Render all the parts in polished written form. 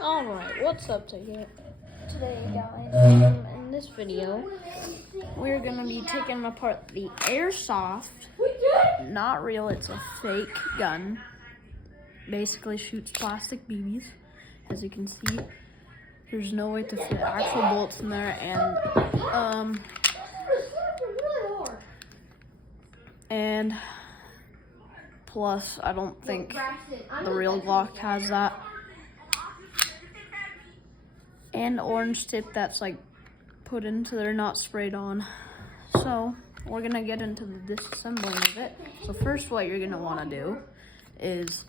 Alright, what's up today guys? In this video, we're gonna be taking apart the AIRSOFT, not real, it's a fake gun. Basically shoots plastic BBs. As you can see, there's no way to fit actual bullets in there, and plus, I don't think the real Glock has that. And orange tip that's like put into there, not sprayed on. So we're gonna get into the disassembling of it. So first, what you're gonna want to do is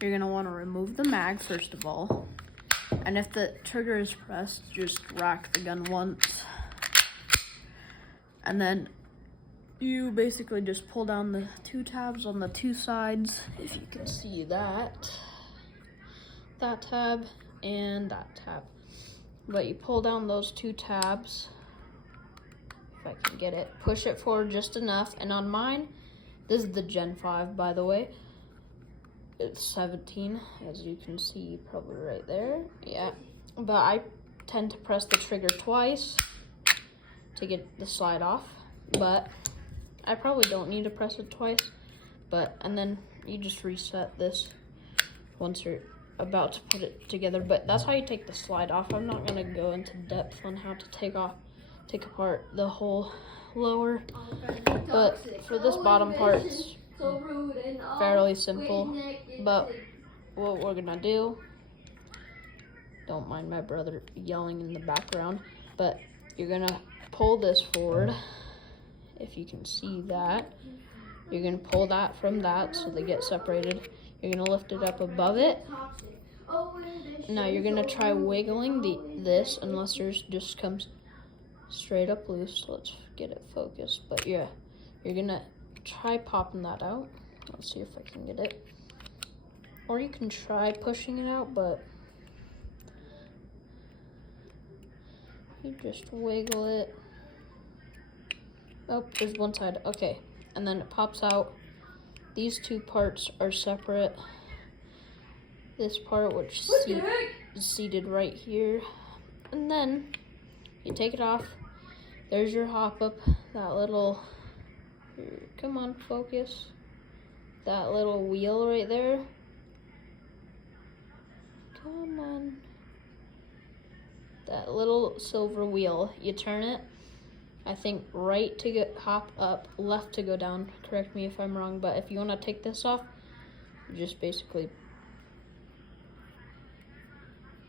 you're gonna want to remove the mag first of all, and if the trigger is pressed, just rack the gun once, and then you basically just pull down the two tabs on the two sides, if you can see that tab and that tab. But you pull down those two tabs, if I can get it, push it forward just enough. And on mine, this is the Gen 5, by the way. It's 17, as you can see probably right there. Yeah, but I tend to press the trigger twice to get the slide off. But I probably don't need to press it twice. And then you just reset this once you're about to put it together. But that's how you take the slide off. I'm not gonna go into depth on how to take apart the whole lower, but for this bottom part, it's fairly simple. But what we're gonna do, don't mind my brother yelling in the background, but you're gonna pull this forward. If you can see that, you're gonna pull that from that so they get separated. You're gonna lift it up above it. Now you're gonna try wiggling this unless yours just comes straight up loose. Let's get it focused. But yeah, you're gonna try popping that out. Let's see if I can get it. Or you can try pushing it out, but you just wiggle it. Oh, there's one side. Okay, and then it pops out. These two parts are separate. This part, which is seated right here, and then you take it off. There's your hop up, that little, come on, focus, that little wheel right there. Come on, that little silver wheel. You turn it, I think right to get hop up, left to go down. Correct me if I'm wrong, but if you want to take this off, you just basically,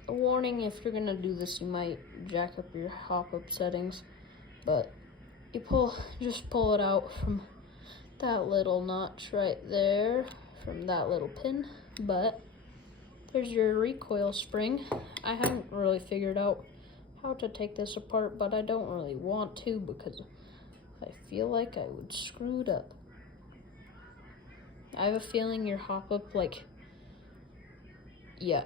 a warning, if you're gonna do this, you might jack up your hop up settings, but you just pull it out from that little notch right there, from that little pin. But there's your recoil spring. I haven't really figured out how to take this apart, but I don't really want to because I feel like I would screw it up. I have a feeling your hop up,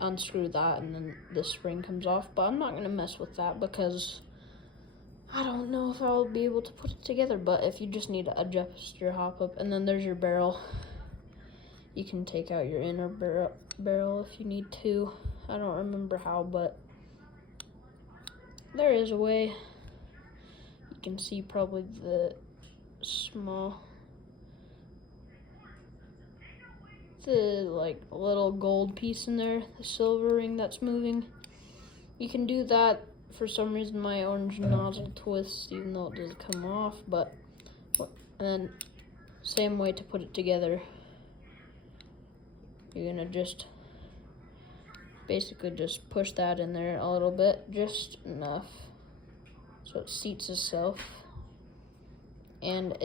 unscrew that and then the spring comes off, but I'm not gonna mess with that because I don't know if I'll be able to put it together. But if you just need to adjust your hop up, and then there's your barrel. You can take out your inner barrel if you need to. I don't remember how, but there is a way. You can see probably the little gold piece in there, the silver ring that's moving. You can do that. For some reason my orange nozzle twists even though it doesn't come off, and then same way to put it together. You're gonna just basically just push that in there a little bit, just enough so it seats itself. And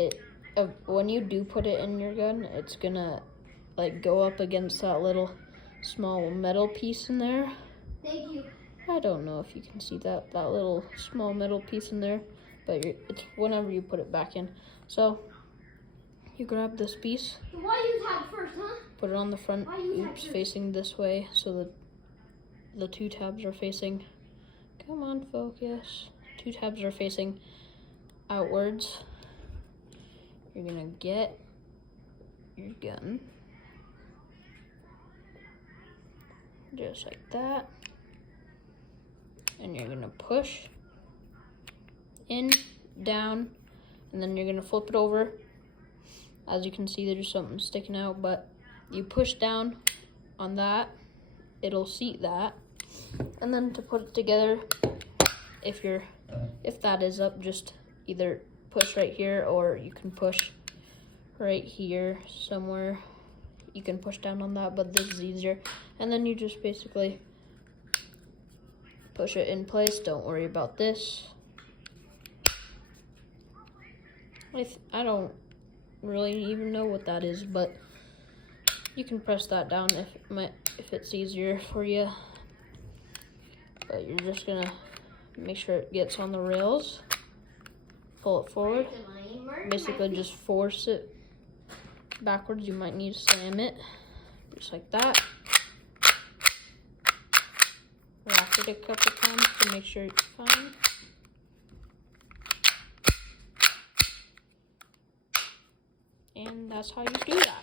when you do put it in your gun, it's gonna go up against that little small metal piece in there. Thank you. I don't know if you can see that little small metal piece in there, but it's whenever you put it back in. So you grab this piece. Why use tab first, huh? Put it on the front. Oops, facing this way so that the two tabs are facing. Come on, focus. Two tabs are facing outwards. You're gonna get your gun. Just like that. and you're gonna push in, down, and then you're gonna flip it over. As you can see, there's something sticking out, but you push down on that, it'll seat that. And then to put it together, if that is up, just either push right here, or you can push right here somewhere. You can push down on that, but this is easier. And then you just basically push it in place. Don't worry about this. I don't really even know what that is, but you can press that down if it's easier for you. But you're just gonna make sure it gets on the rails. Pull it forward. Basically just force it backwards. You might need to slam it, just like that. Rock it a couple times to make sure it's fine. And that's how you do that.